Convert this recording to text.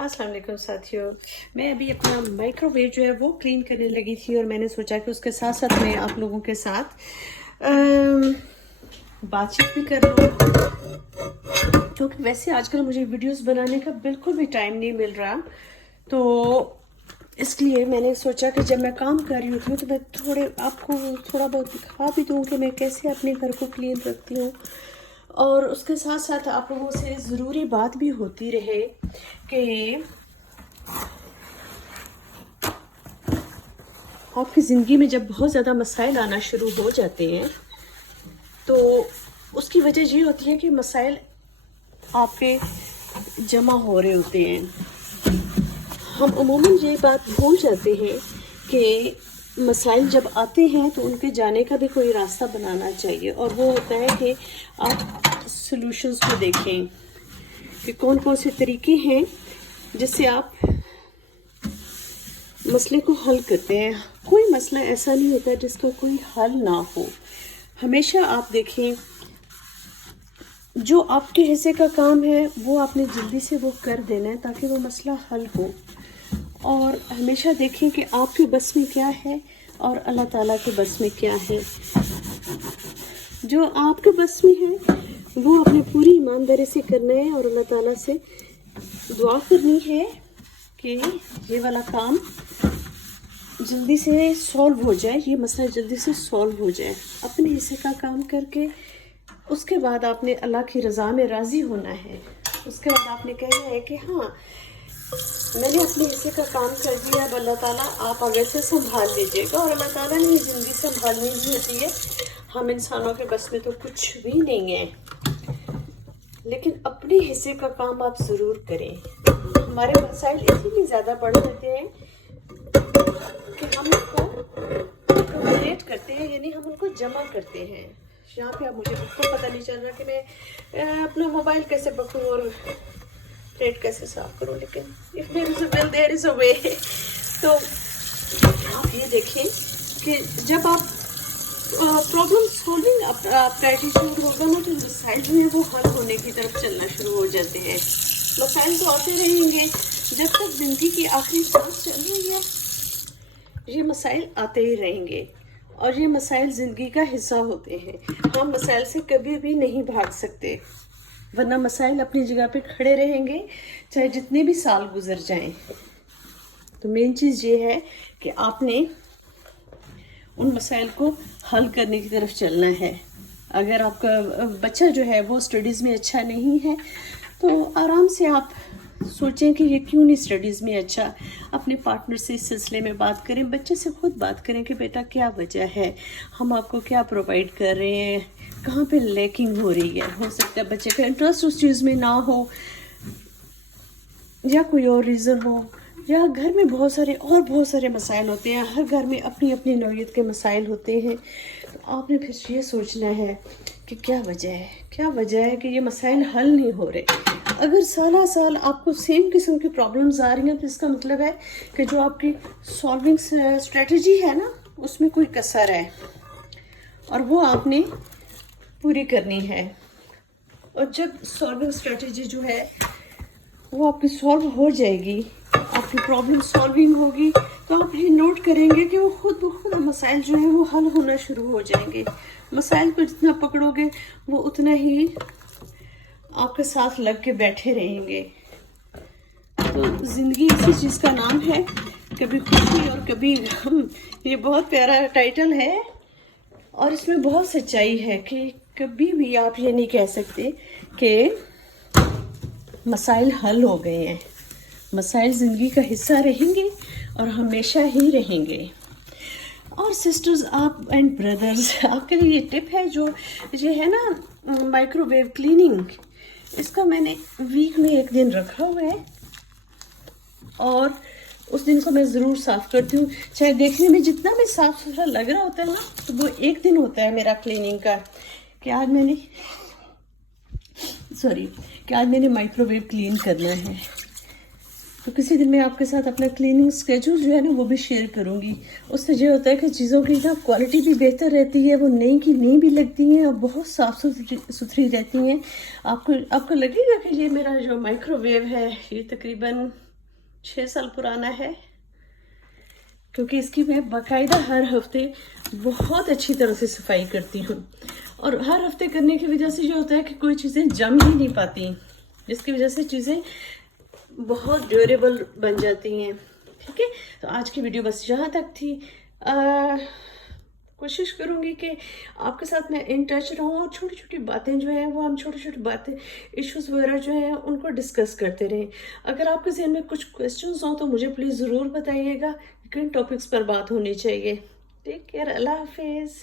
अस्सलाम वालेकुम साथियों, मैं अभी अपना माइक्रोवेव जो है वो क्लीन करने लगी थी और मैंने सोचा कि उसके साथ साथ मैं आप लोगों के साथ बातचीत भी कर लूँ, क्योंकि वैसे आजकल मुझे वीडियोस बनाने का बिल्कुल भी टाइम नहीं मिल रहा। तो इसलिए मैंने सोचा कि जब मैं काम कर रही होती हूँ तो मैं आपको थोड़ा बहुत दिखा भी दूँ कि मैं कैसे अपने घर को क्लीन रखती हूँ, और उसके साथ साथ आप लोगों से ज़रूरी बात भी होती रहे कि आपकी ज़िंदगी में जब बहुत ज़्यादा मसाइल आना शुरू हो जाते हैं तो उसकी वजह ये होती है कि मसाइल आप पे जमा हो रहे होते हैं। हम अमूमन ये बात भूल जाते हैं कि मसाइल जब आते हैं तो उनके जाने का भी कोई रास्ता बनाना चाहिए, और वो होता है कि आप सॉल्यूशंस को देखें कि कौन कौन से तरीके हैं जिससे आप मसले को हल करते हैं। कोई मसला ऐसा नहीं होता जिसका कोई हल ना हो। हमेशा आप देखें, जो आपके हिस्से का काम है वो आपने जल्दी से वो कर देना है ताकि वो मसला हल हो। और हमेशा देखें कि आपके बस में क्या है और अल्लाह ताला के बस में क्या है। जो आपके बस में है वो अपनी पूरी ईमानदारी से करना है और अल्लाह ताला से दुआ करनी है कि ये वाला काम जल्दी से सॉल्व हो जाए, ये मसला जल्दी से सॉल्व हो जाए। अपने हिस्से का काम करके उसके बाद आपने अल्लाह की रज़ा में राज़ी होना है। उसके बाद आपने कहना है कि हाँ, मैंने अपने हिस्से का काम कर दिया, अब अल्लाह ताला आप आगे से संभाल लीजिएगा। और अल्लाह ताला ने ज़िंदगी संभालनी ही होती है, हम इंसानों के बस में तो कुछ भी नहीं है, लेकिन अपने हिस्से का काम आप ज़रूर करें। हमारे मसाइल इतने ज़्यादा बढ़ जाते हैं कि हम उनको एक्यूमुलेट करते हैं, यानी हम उनको जमा करते हैं। यहाँ पे अब मुझे बिल्कुल पता नहीं चल रहा कि मैं अपना मोबाइल कैसे पकड़ूँ और प्लेट कैसे साफ करूँ, लेकिन if there is a will there is a way. तो आप ये देखें कि जब आप प्रॉब्लम सॉल्विंग आपका एटीट्यूड होगा ना तो मसाइल जो है वो हल होने की तरफ चलना शुरू हो जाते हैं। मसाइल तो आते रहेंगे जब तक ज़िंदगी की आखिरी सांस चल रही है, ये मसाइल आते ही रहेंगे और ये मसाइल ज़िंदगी का हिस्सा होते हैं। हम मसाइल से कभी भी नहीं भाग सकते, वरना मसाइल अपनी जगह पे खड़े रहेंगे चाहे जितने भी साल गुजर जाएं। तो मेन चीज़ ये है कि आपने उन मसाइल को हल करने की तरफ चलना है। अगर आपका बच्चा जो है वो स्टडीज़ में अच्छा नहीं है तो आराम से आप सोचें कि ये क्यों नहीं स्टडीज़ में अच्छा। अपने पार्टनर से इस सिलसिले में बात करें, बच्चे से खुद बात करें कि बेटा क्या वजह है, हम आपको क्या प्रोवाइड कर रहे हैं, कहाँ पे लैकिंग हो रही है। हो सकता है बच्चे का इंटरेस्ट उस चीज़ में ना हो या कोई और रीज़न हो, या घर में बहुत सारे मसाइल होते हैं। हर घर में अपनी अपनी नौइयत के मसाइल होते हैं। तो आपने फिर ये सोचना है कि क्या वजह है कि ये मसाइल हल नहीं हो रहे। अगर साल आपको सेम किस्म की प्रॉब्लम्स आ रही हैं तो इसका मतलब है कि जो आपकी सॉल्विंग स्ट्रेटजी है ना उसमें कोई कसर है और वो आपने पूरी करनी है। और जब सॉल्विंग स्ट्रेटजी जो है वो आपकी सॉल्व हो जाएगी, आपकी प्रॉब्लम सॉल्विंग होगी, तो आप ये नोट करेंगे कि वो खुद ब खुद मसाइल जो है वो हल होना शुरू हो जाएंगे। मसाइल को जितना पकड़ोगे वो उतना ही आपके साथ लग के बैठे रहेंगे। तो ज़िंदगी इसी चीज़ का नाम है, कभी खुशी और कभी गम। ये बहुत प्यारा टाइटल है और इसमें बहुत सच्चाई है कि कभी भी आप ये नहीं कह सकते कि मसाइल हल हो गए हैं। मसाइल ज़िंदगी का हिस्सा रहेंगे और हमेशा ही रहेंगे। और सिस्टर्स आप एंड ब्रदर्स, आपके लिए ये टिप है, जो ये है ना माइक्रोवेव क्लीनिंग, इसका मैंने वीक में एक दिन रखा हुआ है और उस दिन को मैं ज़रूर साफ़ करती हूँ। चाहे देखने में जितना भी साफ़ सुथरा लग रहा होता है ना, तो वो एक दिन होता है मेरा क्लीनिंग का कि आज मैंने माइक्रोवेव क्लीन करना है। तो किसी दिन मैं आपके साथ अपना क्लीनिंग स्केड्यूल जो है ना वो भी शेयर करूँगी। उससे ये होता है कि चीज़ों की ना क्वालिटी भी बेहतर रहती है, वो नई की नई भी लगती हैं और बहुत साफ़ सुथरी रहती हैं। आपको लगेगा कि ये मेरा जो माइक्रोवेव है ये तकरीबन 6 साल पुराना है, क्योंकि इसकी मैं बाकायदा हर हफ्ते बहुत अच्छी तरह से सफाई करती हूँ, और हर हफ्ते करने की वजह से ये होता है कि कोई चीज़ें जम ही नहीं पाती, जिसकी वजह से चीज़ें बहुत ड्यूरेबल बन जाती हैं। ठीक है, तो आज की वीडियो बस यहाँ तक थी। कोशिश करूँगी कि आपके साथ मैं इन टच रहूँ, और छोटी छोटी बातें जो हैं वो हम छोटी छोटी बातें इश्यूज़ वगैरह जो हैं उनको डिस्कस करते रहें। अगर आपके ज़हन में कुछ क्वेश्चंस हों तो मुझे प्लीज़ ज़रूर बताइएगा, किन टॉपिक्स पर बात होनी चाहिए। टेक केयर, अल्लाह हाफिज़।